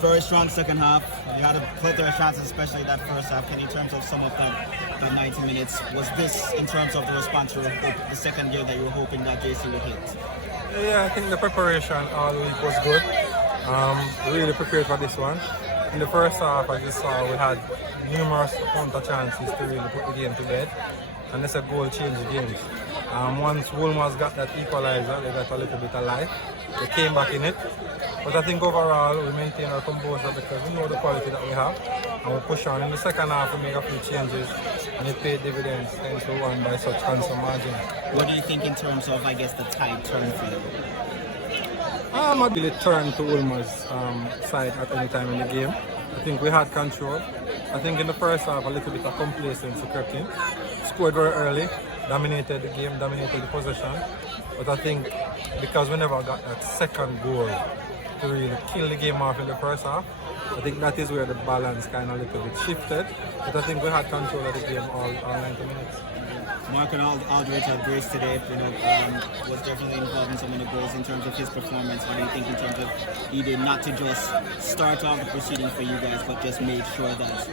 very strong second half. You had a plethora of chances, especially that first half. And in terms of some of the 90 minutes, was this in terms of the response you were the second year that you were hoping that JC would hit? Yeah, I think the preparation all week was good. Really prepared for this one. In the first half, as you saw, we had numerous counter chances to really put the game to bed. And that's a goal change the games. Once Wolmer's got that equalizer, they got a little bit of life. They came back in it. But I think overall we maintain our composure because we know the quality that we have. And we push on. In the second half we make a few changes and it paid dividends 10-1 by such handsome margin. What do you think in terms of, I guess, the tide turn for you? I'm not really turned to Wolmer's side at any time in the game. I think we had control. I think in the first half a little bit of complacency crept in. Scored very early, dominated the game, dominated the possession. But I think because we never got that second goal to really kill the game off in the first half, I think that is where the balance kind of a little bit shifted. But I think we had control of the game all 90 minutes. Mark and Aldridge had grace today, was definitely involved in some of the goals in terms of his performance. What do you think in terms of he did not to just start off the proceeding for you guys, but just made sure that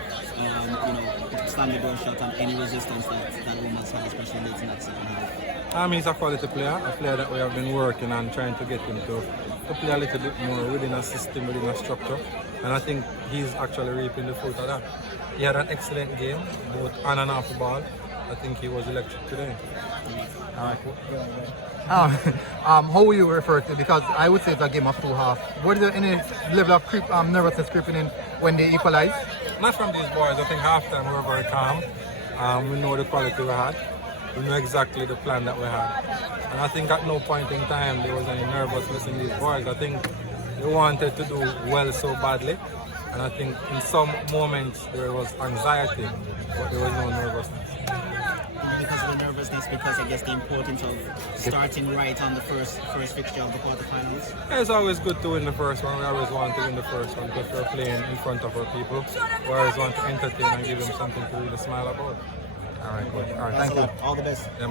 stand the door shut on any resistance that we must have, especially late in that second half? He's a quality player, a player that we have been working on trying to get him to play a little bit more within a system, within a structure. And I think he's actually reaping the fruit of that. He had an excellent game, both on and off the ball. I think he was electric today. All right. How will you refer to it? Because I would say it's a game of two halves. Was there any level of nervousness creeping in when they equalized? Not from these boys. I think halftime we were very calm. We know the quality we had. We know exactly the plan that we had. And I think at no point in time there was any nervousness in these boys. I think they wanted to do well so badly. And I think in some moments there was anxiety, but there was no nervousness. Because of the nervousness, because I guess the importance of starting right on the first fixture of the quarterfinals? Yeah, it's always good to win the first one. We always want to win the first one because we're playing in front of our people. We always want to entertain and give them something to really smile about. All right, good. All right, thank you. All the best. Yeah,